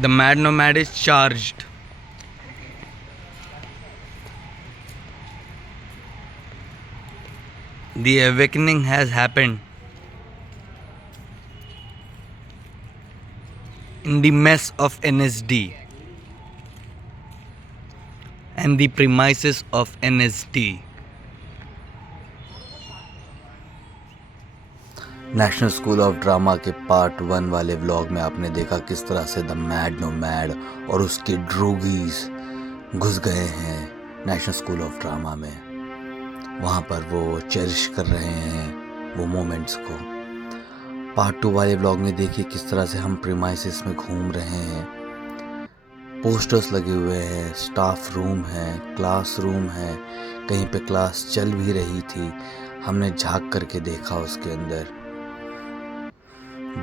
The Mad Nomad is charged. The awakening has happened. In the mess of NSD and the premises of NSD. National school of drama के part 1 वाले vlog में आपने देखा किस तरह से the mad no mad और उसके ड्रोगीज घुस गए हैं नेशनल स्कूल ऑफ ड्रामा में। वहाँ पर वो चेरिश कर रहे हैं वो मोमेंट्स को। पार्ट 2 वाले व्लॉग में देखिए किस तरह से हम प्रीमाइसेस में घूम रहे हैं। पोस्टर्स लगे हुए हैं, स्टाफ रूम है, क्लास रूम है, कहीं पे क्लास चल भी रही थी, हमने झांक करके देखा उसके अंदर।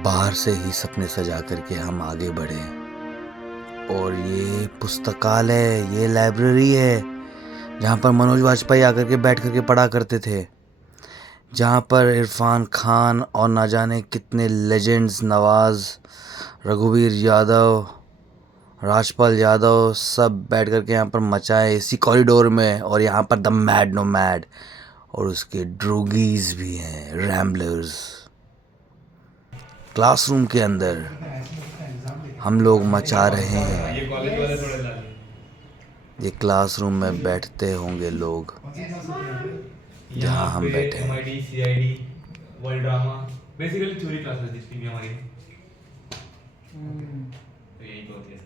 बाहर से ही सपने सजा करके हम आगे बढ़े। और ये पुस्तकालय, ये लाइब्रेरी है जहाँ पर मनोज वाजपेयी आकर के बैठ करके पढ़ा करते थे, जहाँ पर इरफान खान और ना जाने कितने लेजेंड्स, नवाज़, रघुवीर यादव, राजपाल यादव सब बैठ करके यहाँ पर मचाए इसी कॉरिडोर में। और यहाँ पर द मैड नो मैड और उसके ड्रोगीज भी हैं, रैम्बलर्स। क्लासरूम के अंदर हम लोग मचा रहे हैं। ये क्लासरूम में बैठते होंगे लोग जहाँ हम बैठे हैं। MIT, CID, world drama, basically theory classes जितनी भी हमारी तो यही तो होती है सर।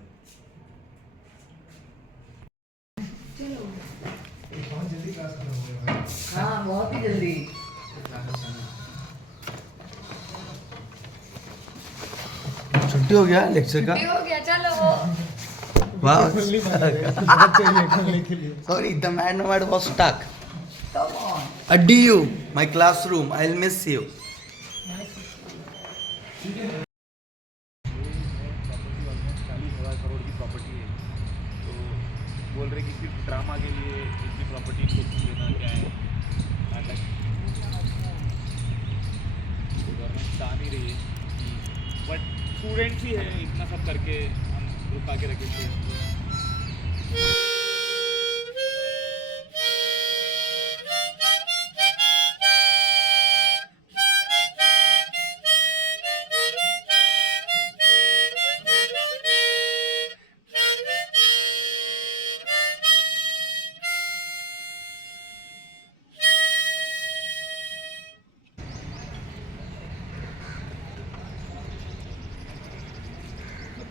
हाँ बहुत ही जल्दी। छुट्टी हो गया लेक्चर का। हो गया चलो। वाह sorry the mad no mad was stuck. Come on. Adieu my classroom, I'll miss you. बोल रहे कि सिर्फ ड्रामा के लिए इनकी प्रॉपर्टी को लेना क्या है, नाटक गवर्नमेंट चाह नहीं रही है, बट स्टूडेंट्स ही है, इतना सब करके हम रुका के रखेंगे।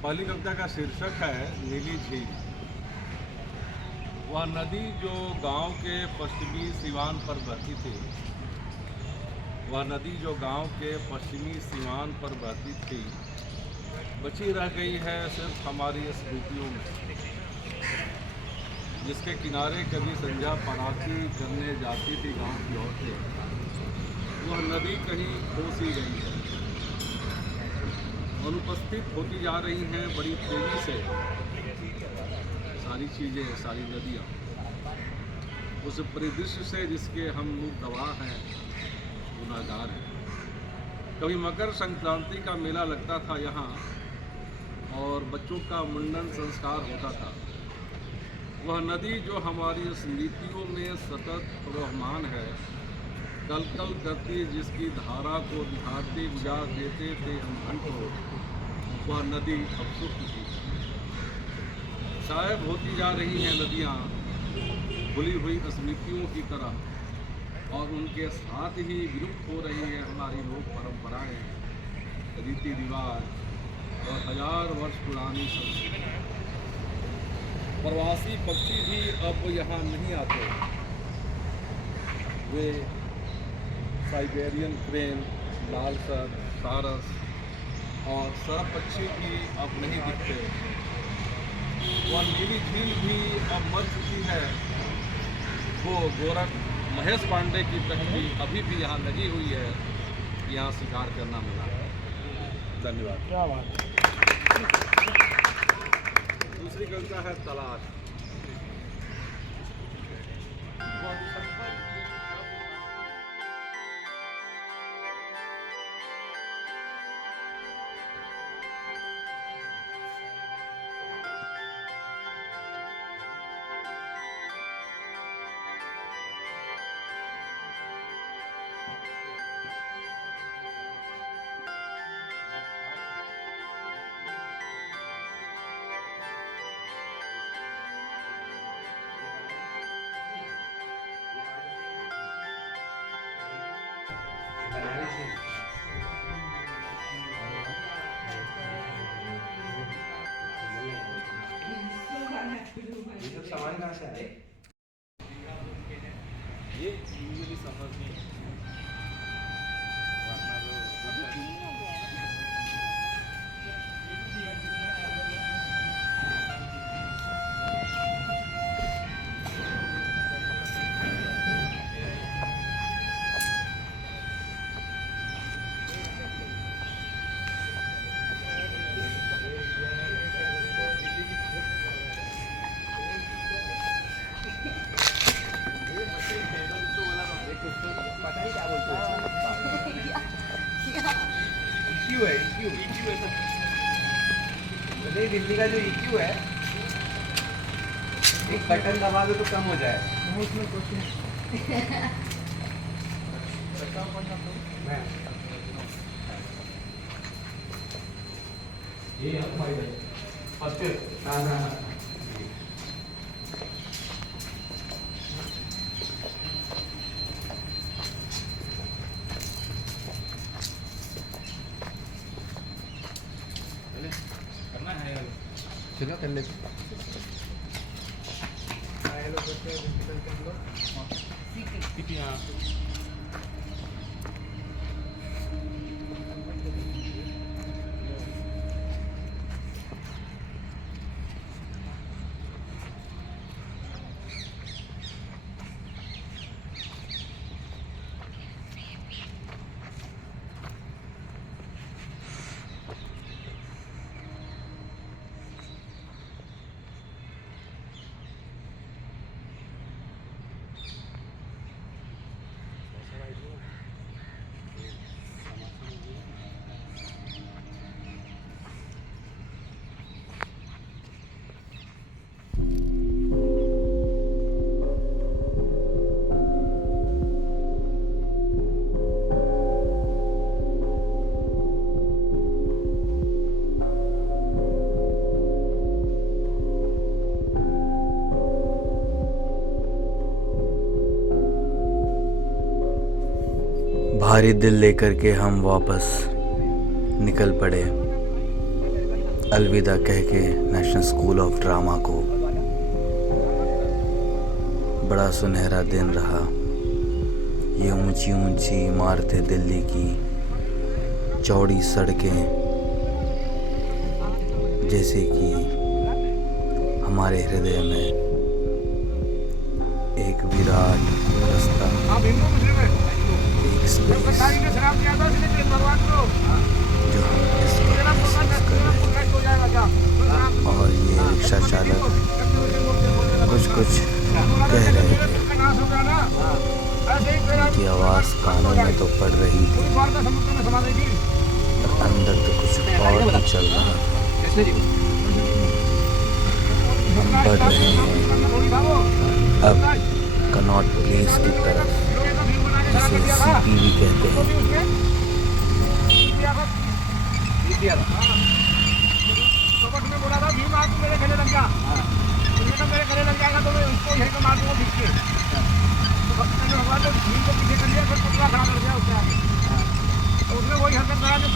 पहली कविता का शीर्षक है नीली झील। वह नदी जो गांव के पश्चिमी सीमांत पर बहती थी, वह नदी जो गांव के पश्चिमी सीमांत पर बहती थी, बची रह गई है सिर्फ हमारी स्मृतियों में। जिसके किनारे कभी संध्या पराती करने जाती थी गांव की औरतें, वह नदी कहीं खो सी गई है, अनुपस्थित होती जा रही हैं बड़ी तेजी से सारी चीज़ें, सारी नदियाँ। उस परिदृश्य से जिसके हम लोग गवाह हैं, गुनाहगार हैं। कभी मकर संक्रांति का मेला लगता था यहाँ और बच्चों का मुंडन संस्कार होता था। वह नदी जो हमारी स्मृतियों में सतत प्रवहमान है, कल कल करती जिसकी धारा को दिखाते बुझा देते थे हम घंटों, वह नदी अब सुख थी। गायब होती जा रही हैं नदियाँ भुली हुई स्मृतियों की तरह, और उनके साथ ही विलुप्त हो रही हैं हमारी लोक परंपराएं, रीति रिवाज और हजार वर्ष पुरानी संस्कृति। प्रवासी पक्षी भी अब यहाँ नहीं आते। वे साइबेरियन क्रेन, लालसर, सारस और सरप पक्षी भी अब नहीं दिखते। वह नीली झील भी अब मर चुकी है। वो गोरख महेश पांडे की तहरी अभी भी यहाँ लगी हुई है, यहाँ शिकार करना मिला है। धन्यवाद। क्या बात। दूसरी कविता है तलाश। भाषा है ये यूजुअली समझ नहीं वरना EQ है EQ नहीं दिल्ली का जो EQ है एक बटन दबा दो तो कम हो जाए उसमें कुछ ये हाँ हाँ करना है चलो कर लेते कितनी हाँ भारी दिल लेकर के हम वापस निकल पड़े, अलविदा कह के नेशनल स्कूल ऑफ ड्रामा को। बड़ा सुनहरा दिन रहा। ये ऊंची ऊंची इमारतें दिल्ली की, चौड़ी सड़कें, जैसे कि हमारे हृदय में एक विराट रास्ता, एक स्पेस जो हम इस वक्त महसूस कर रहे हैं। और ये रिक्शा चालक कुछ कह रहे थे, उनकी आवाज़ कानों में तो पड़ रही थी, पर अंदर तो कुछ और ही चल रहा था। हम बढ़ रहे हैं अब कनॉट प्लेस की तरफ, जिसे सीपी भी कहते हैं। उसने वही हरकत करा जो